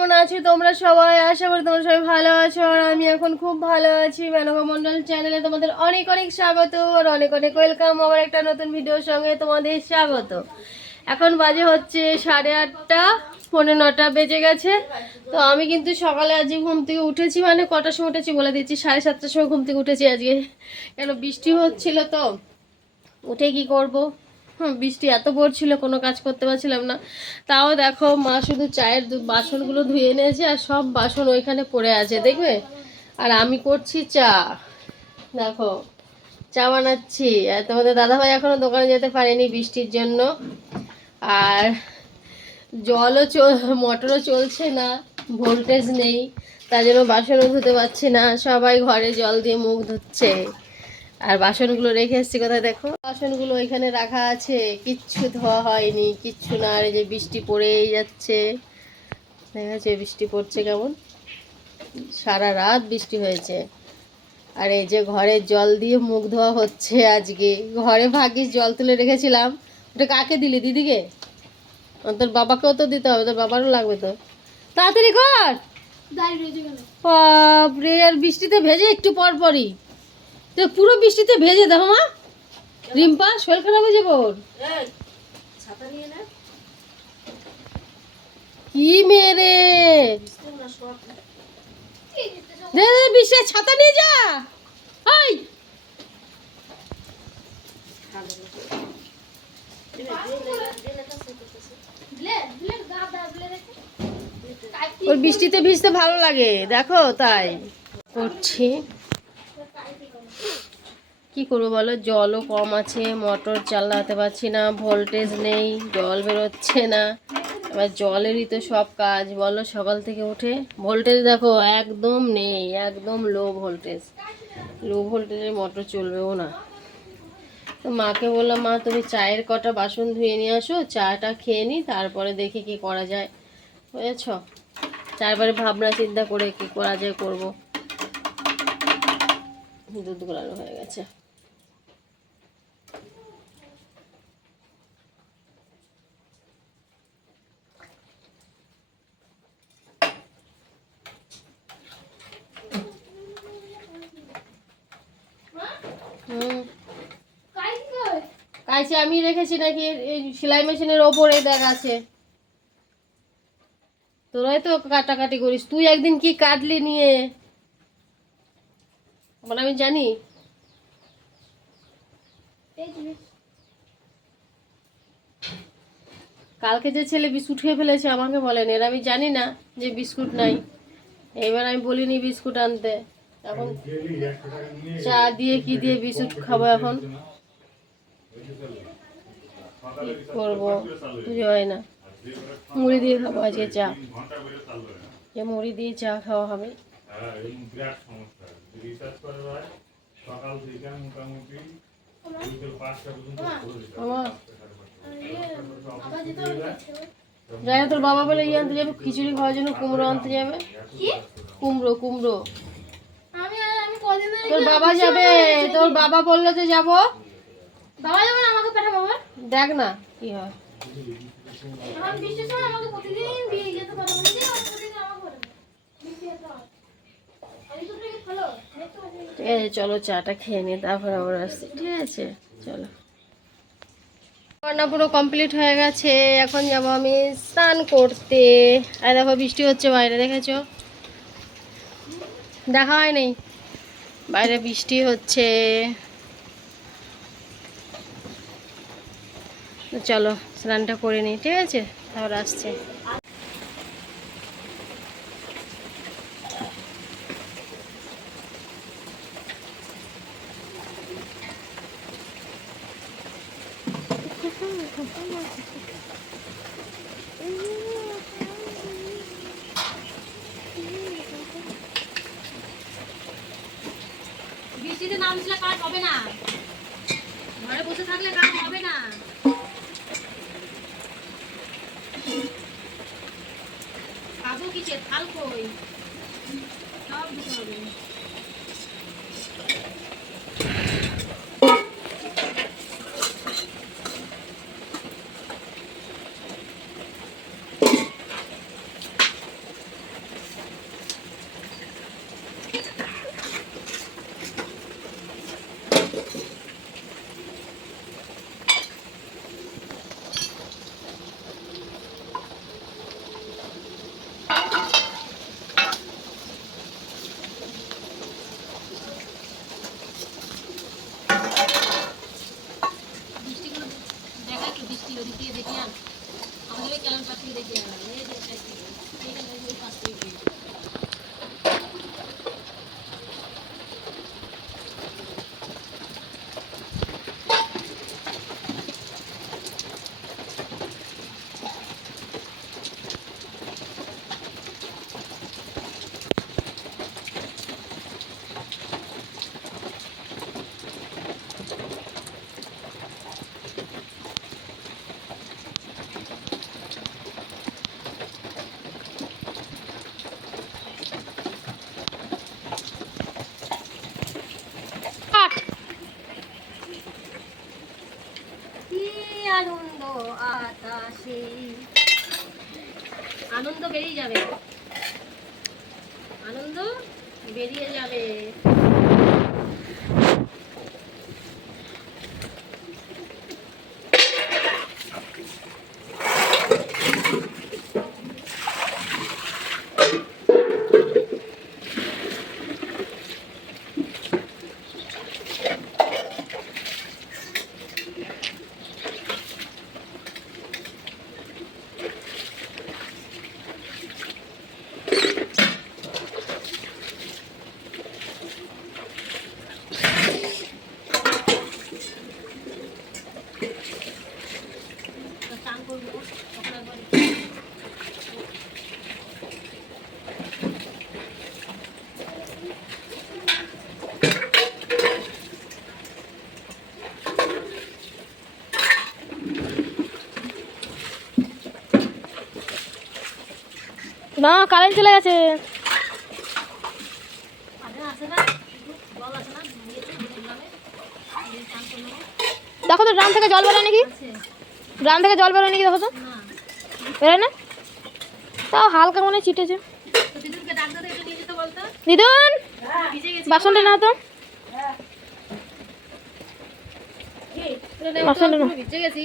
কেমন আছো তোমরা সবাই? আশা করি তোমরা সবাই ভালো আছো, আর আমি এখন খুব ভালো আছি। মেনকা মন্ডল চ্যানেলে তোমাদের অনেক অনেক স্বাগত আর অনেক অনেক ওয়েলকাম। আবার একটা নতুন ভিডিওর সঙ্গে তোমাদের স্বাগত। এখন বাজে হচ্ছে 8:30, 8:45 বেজে গেছে। তো আমি কিন্তু সকালে আজকে ঘুম থেকে উঠেছি, মানে কটার সময় উঠেছি বলে দিচ্ছি, 7:30টার সময় ঘুম থেকে উঠেছি আজকে। কেন বৃষ্টি হচ্ছিল, তো উঠে কি করব, বৃষ্টি এত পড়ছিল, কোনো কাজ করতে পারছিলাম না। তাও দেখো মা শুধু চায়ের বাসনগুলো ধুয়ে এনেছে, আর সব বাসন ওইখানে পড়ে আছে দেখবে। আর আমি করছি চা, দেখো চা বানাচ্ছি। আর তোমাদের দাদাভাই এখনো দোকানে যেতে পারেনি বৃষ্টির জন্য। আর মোটরও চলছে না, ভোল্টেজ নেই, তার জন্য বাসনও ধুতে পারছি না। সবাই ঘরে জল দিয়ে মুখ ধুচ্ছে। আর বাসনগুলো রেখে এসেছি কোথায় দেখো, বাসনগুলো ওইখানে রাখা আছে, কিচ্ছু ধোয়া হয়নি, কিচ্ছু না। আর এই যে বৃষ্টি পড়েই যাচ্ছে, দেখা যাচ্ছে বৃষ্টি পড়ছে কেমন, সারা রাত বৃষ্টি হয়েছে। আর এই যে ঘরে জল দিয়ে মুখ ধোয়া হচ্ছে আজকে। ঘরে ভাগ্যিস জল তুলে রেখেছিলাম। ওটা কাকে দিলি? দিদিকে? তোর বাবাকেও তো দিতে হবে, তোর বাবারও লাগবে তো। তাড়াতাড়ি কর। বাপরে, আর বৃষ্টিতে ভেজে একটু পর পরই তো পুরো বৃষ্টিতে ভেজে। দেখো মা, রিম্পা শরীর খারাপ হয়ে যাবো। কি মেরে বৃষ্টির ছাতা নিয়ে যা। ওর বৃষ্টিতে ভিজতে ভালো লাগে, দেখো তাই করছি। কি করবো বলো, জলও কম আছে, মোটর চালাতে পারছি না, ভোল্টেজ নেই, জল বেরোচ্ছে না। এবার জলেরই তো সব কাজ বলো, সকাল থেকে উঠে। ভোল্টেজ দেখো একদম নেই, একদম লো ভোল্টেজ। লো ভোল্টেজের মোটর চলবেও না। তো মাকে বললাম, মা তুমি চায়ের কটা বাসন ধুয়ে নিয়ে আসো, চাটা খেয়ে নিই, তারপরে দেখি কি করা যায়, বুঝেছ। চারবারে ভাবনা চিন্তা করে কি করা যায় করবো। দুধ গলানো হয়ে গেছে। কাইছে আমি রেখেছি নাকি এই সেলাই মেশিনের ওপরে, দেখ আছে। তোরাই তো কাটাকাটি করিস, তুই একদিন কি কাটলি নিয়ে, মানে আমি জানি। কালকে যে ছেলে বিস্কুট খেয়ে ফেলেছে আমাকে বলেনি, এর আমি জানি না যে বিস্কুট নাই। এবার আমি বলিনি বিস্কুট আনতে, এখন চা দিয়ে কি দিয়ে বিস্কুট খাবো এখন, করবো বুঝে হয় না। মুড়ি দিয়ে খাবো আজকে চা, যে মুড়ি দিয়ে চা খাওয়া হবে। যাই হোক, তোর বাবা বলে ইয়ে আনতে যাবে, খিচুড়ি খাওয়ার জন্য কুমড়ো আনতে যাবে। কুমড়ো কুমড়ো তোর বাবা যাবে, তোর বাবা বললো যে যাবো। বাবা যাবে না, আমাকে পাঠাবো। দেখ না কি হয়। ঠিক আছে, চলো চাটা খেয়ে নি, তারপর আবার আসছি। ঠিক আছে চলো। রান্না পুরো কমপ্লিট হয়ে গেছে, এখন যাব আমি স্নান করতে। আর দেখো বৃষ্টি হচ্ছে বাইরে, দেখেছো? দেখা হয়নি, বাইরে বৃষ্টি হচ্ছে। চলো স্নানটা করে নিই, ঠিক আছে, তারপর আসছে। বৃষ্টিতে নামছিলে কাজ হবে না, ঘরে বসে থাকলে কাজ হবে না। খাবো কিসে, থাল কই, সব দিতে হবে। আনন্দ বেরিয়ে যাবে, আনন্দ বেরিয়ে যাবে। না কারেন্ট চলে গেছে। দেখো তো ড্রাম থেকে জল বেরোয় নাকি, ড্রাম থেকে জল বেরোয় নাকি, দেখো তো বেরোয় না, তাও হালকা মনে হয় ছিটেছে। দিদুন বাসনটা নাও তো, বাসনটা নাও। ভিজে গেছি।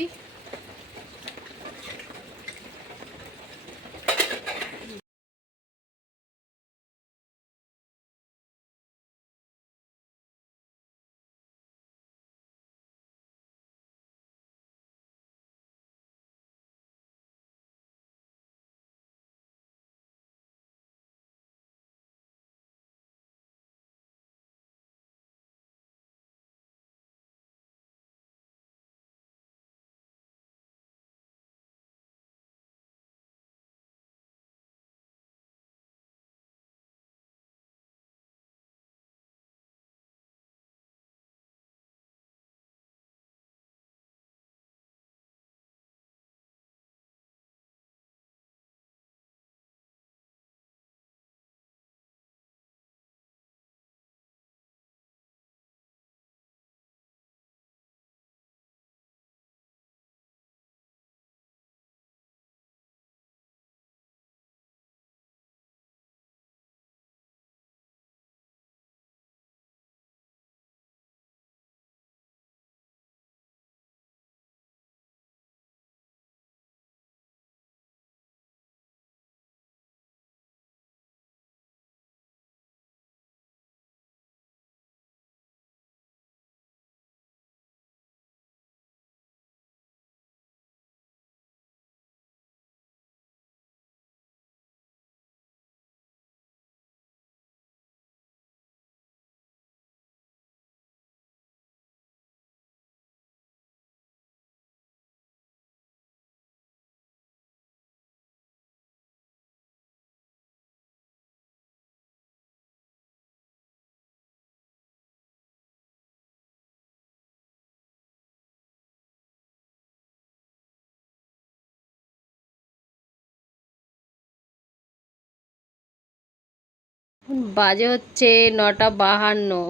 বাজে হচ্ছে 9:52।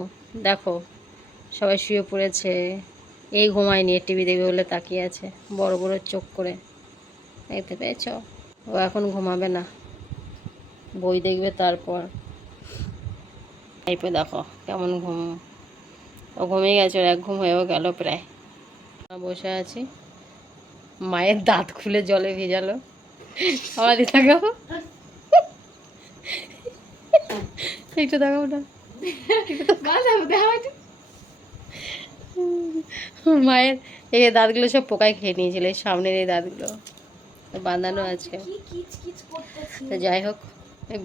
দেখো সবাই শুয়ে পড়েছে, এই ঘুমায়নি, টিভি দেখবে বলে তাকিয়ে আছে বড় বড় চোখ করে, দেখতে পেয়েছ? ও এখন ঘুমাবে না, বই দেখবে তারপর। টাইপে দেখো কেমন ঘুম, ও ঘুমিয়ে গেছে, ওর এক ঘুম হয়েও গেল প্রায়। বসে আছি, মায়ের দাঁত খুলে জলে ভেজালো, আমার দিকে তাকাবো, একটু দেখাবো না, মায়ের এই দাঁতগুলো সব পোকায় খেয়ে নিয়েছিল, এই সামনের এই দাঁতগুলো বাঁধানো আছে। তো যাই হোক,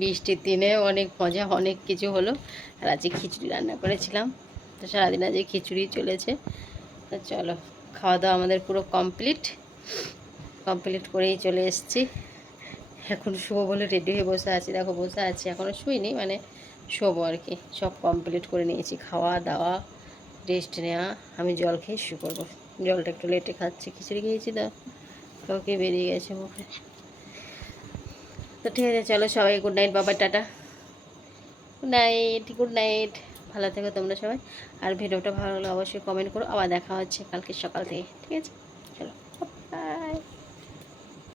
বৃষ্টির দিনে অনেক মজা, অনেক কিছু হলো। আর আজকে খিচুড়ি রান্না করেছিলাম, তো সারাদিন আজকে খিচুড়ি চলেছে। তো চলো, খাওয়া দাওয়া আমাদের পুরো কমপ্লিট করেই চলে এসেছি। এখন শোবো বলে রেডি হয়ে বসে আছি, দেখো বসে আছি, এখনও শুইনি, মানে শোবো আর কি। সব কমপ্লিট করে নিয়েছি, খাওয়া দাওয়া, রেস্ট নেওয়া। আমি জল খেয়ে শুয়ে পড়বো, জলটা একটু লেটে খাচ্ছি, খিচুড়ি খেয়েছি তো কাউকে বেরিয়ে গেছে মুখে। তো ঠিক আছে, চলো সবাই গুড নাইট, বাবা টাটা, গুড নাইট, ভালো থেকো তোমরা সবাই। আর ভিডিওটা ভালো লাগলে অবশ্যই কমেন্ট করো। আবার দেখা হচ্ছে কালকে সকাল থেকে, ঠিক আছে? চলো বাই।